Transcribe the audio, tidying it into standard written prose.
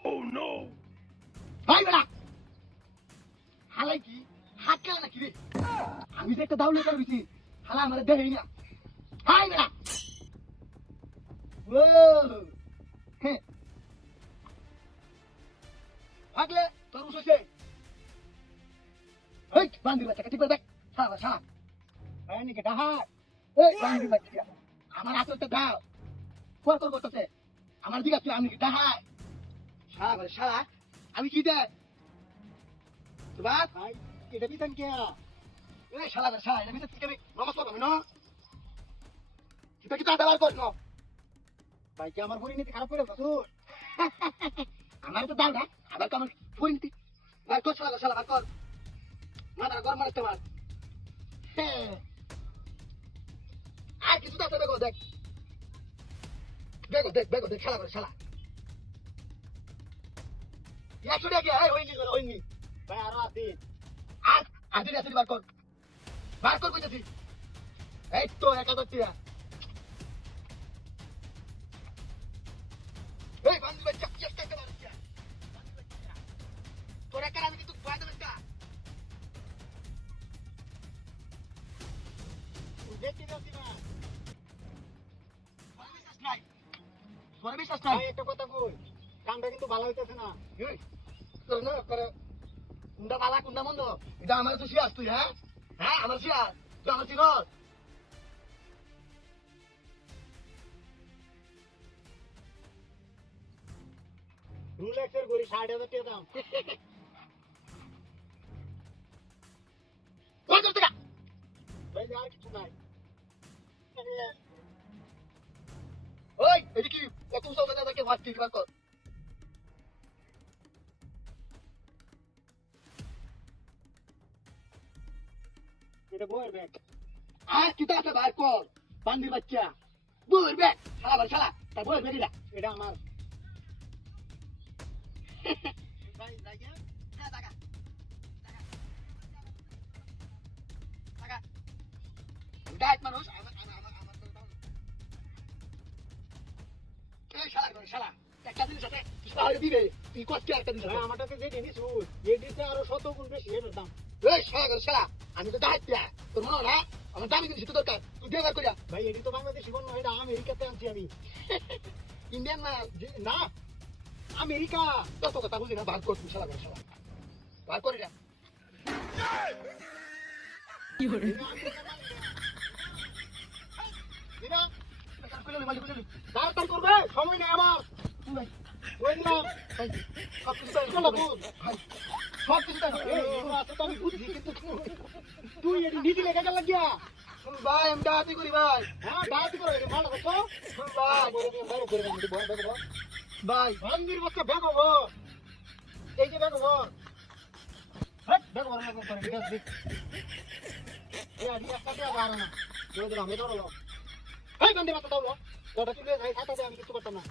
Oh no! ভাই বেড়া হালাই কি হাত খেলা নাকি রে আমি যে একটা দাউলে করবি হালা আমার দেহেই না ভাই বেড়া ও হ্যাঁ আগলে তোর উঠছে এই বান্দি বাচ্চা ঠিক করে দেখ সারা সারা এই নিকে ডাহা এই বান্দি বাচ্চা আমার হাতে দাও কত করতেছে আমার দিকে তুই আমি ডাহা সারা করে সারা আমি কি দেখ বাস ভাই এটা দিতেন কে এই শালা শালা এটা দিতে থেকে নমস্কার করবে না এটা কি তাড়াতাড়ি কর না ভাই কি আমার পরিণতি খারাপ করে দাও আমার তো দাও না আবার তো আমার পরিণতি ভাই কর শালা শালা কর মাথা গরম মারতে তোমার আর কিছু দাও দেখো দেখ দেখো দেখ দেখো দেখ শালা করে শালা ইয়া ছুড়ে গিয়া হইনি ভাই আরো আদিন আর আদিন আসি বার কর কইতেছি এই তো 1000 টাকা এই বান্ধব বাচ্চা চেষ্টা করে বাচ্চা তোরা কার আমি কিন্তু ফায়দা বাচ্চা দেখতে যাচ্ছি না বিশ্বাস নাই একটা কথা কই কামটা কিন্তু ভালো হইতেছে না এই তোর না করে কুন্ডা বালা কুন্ডা মন্দ এটা আমার তো শিয়াস তুই হ্যাঁ হ্যাঁ আমার শিয়াস তুই আমার চিনস রুলেক্সের গড়ি 60,000 টাকা দাম কত টাকা ভাই আর কিছু নাই ওই এদিকে কত সৌদা দাদাকে ভাত ঠিক কর এটা বইয়ের ব্যাগ আর কি আছে বার কর বান্দির বাচ্চা বইয়ের ব্যাগ শালা শালা তা বইয়ের ব্যাগ এটা আমার ভাই লাগিয়া হ্যাঁ টাকা টাকা ডাইট মানুষ আমার এই শালা করে শালা একটা দিন সাথে শালা দিবে তুই কষ্ট একটা দিন আমারটাকে যে দিনিস এই দিতে আরো 100 গুণ বেশি এর দাম এই শালা করে শালা আমি তো ডাইট দিয়া তোর মনে না আমার দামি জিনিস তো দরকার তুই দেবার করিয়া ভাই এটি তো বাংলাদেশি বন্য এটা আমেরিকাতে আনছি আমি ইন্ডিয়ান না আমেরিকা কত কথা বুঝি না বার কর তুই শালা করে শালা বার করি না কি হলো দিনা তাড়াতাড়ি করবে সময় নেই আমার ওই না সব কিছু আমি বুঝছি কিন্তু তুই এটি নীতি লেগে গেল গিয়া ভাই আমি ডাহাতি করি ভাই হ্যাঁ ডাহাতি করো ভালো করছো ভাই মন্দির বসে ব্যাগ হবো এই যে ব্যাগ হবো ব্যাগ হবো না এই বন্ধে মাথা দাও তোটা তুলে আমি কিছু করতাম না